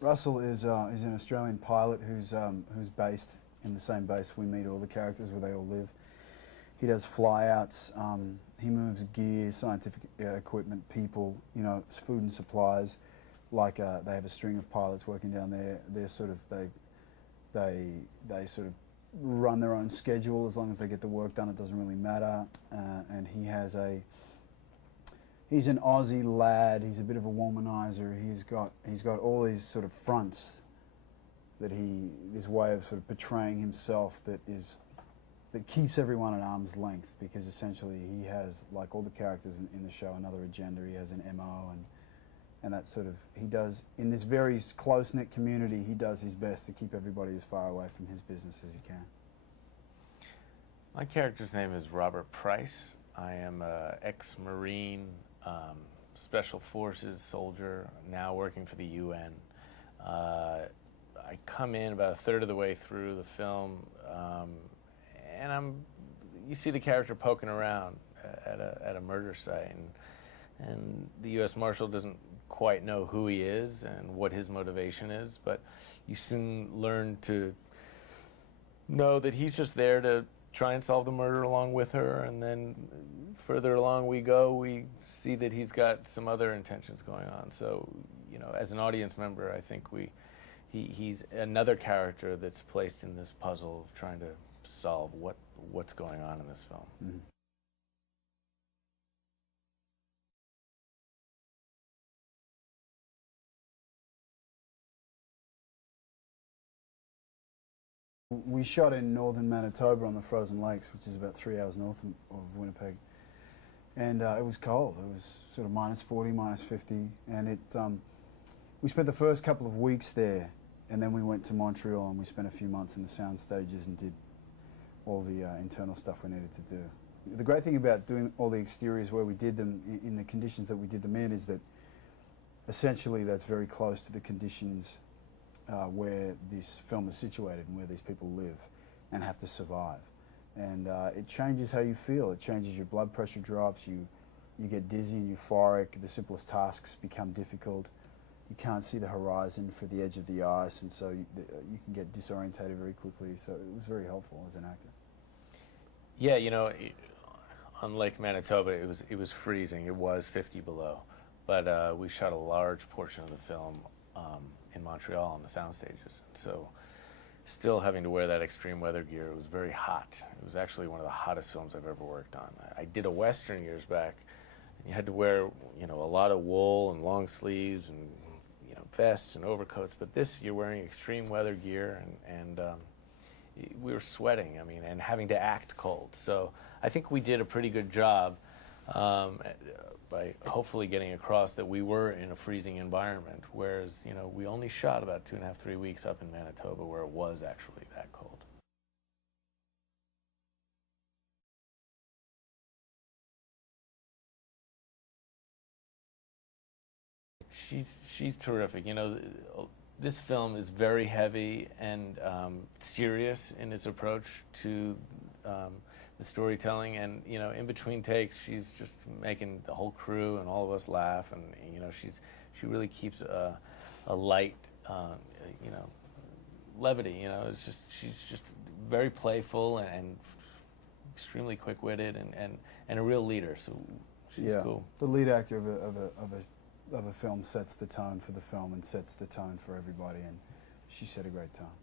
Russell is an Australian pilot who's based in the same base we meet all the characters where they all live. He does flyouts. He moves gear, scientific equipment, people, you know, food and supplies. Like they have a string of pilots working down there. They're sort of they sort of run their own schedule as long as they get the work done. It doesn't really matter. And he's an Aussie lad. He's a bit of a womanizer. He's got all these sort of fronts that this way of sort of portraying himself that keeps everyone at arm's length, because essentially he has, like all the characters in the show, another agenda. He has an MO, and that sort of, he does, in this very close-knit community, he does his best to keep everybody as far away from his business as he can. My character's name is Robert Price. I am an ex-Marine, Special Forces soldier, now working for the UN. I come in about a third of the way through the film, and you see the character poking around at a murder site, and the U.S. Marshal doesn't quite know who he is and what his motivation is, but you soon learn to know that he's just there to try and solve the murder along with her, and then further along we go, we see that he's got some other intentions going on. So, you know, as an audience member, I think he's another character that's placed in this puzzle of trying to solve what's going on in this film. Mm-hmm. We shot in northern Manitoba on the frozen lakes, which is about 3 hours north of Winnipeg. And it was cold. It was sort of -40, -50. And we spent the first couple of weeks there, and then we went to Montreal and we spent a few months in the sound stages and did all the internal stuff we needed to do. The great thing about doing all the exteriors where we did them, in the conditions that we did them in, is that essentially that's very close to the conditions where this film is situated and where these people live and have to survive. And it changes how you feel. It changes, your blood pressure drops, you get dizzy and euphoric, the simplest tasks become difficult. You can't see the horizon for the edge of the ice, and so you can get disorientated very quickly. So it was very helpful as an actor. Yeah, you know, on Lake Manitoba, it was freezing. It was 50 below, but we shot a large portion of the film in Montreal on the sound stages. So still having to wear that extreme weather gear, it was very hot. It was actually one of the hottest films I've ever worked on. I did a Western years back, and you had to wear, you know, a lot of wool and long sleeves and, you know, vests and overcoats, but this, you're wearing extreme weather gear, and we were sweating, I mean, and having to act cold. So I think we did a pretty good job by hopefully getting across that we were in a freezing environment, whereas, you know, we only shot about 2.5, 3 weeks up in Manitoba where it was actually that cold. She's terrific. You know, this film is very heavy and serious in its approach to the storytelling, and, you know, in between takes, she's just making the whole crew and all of us laugh, and, you know, she really keeps a light, you know, levity. You know, she's just very playful and extremely quick-witted and a real leader. So she's cool. The lead actor of a film sets the tone for the film and sets the tone for everybody, and she set a great tone.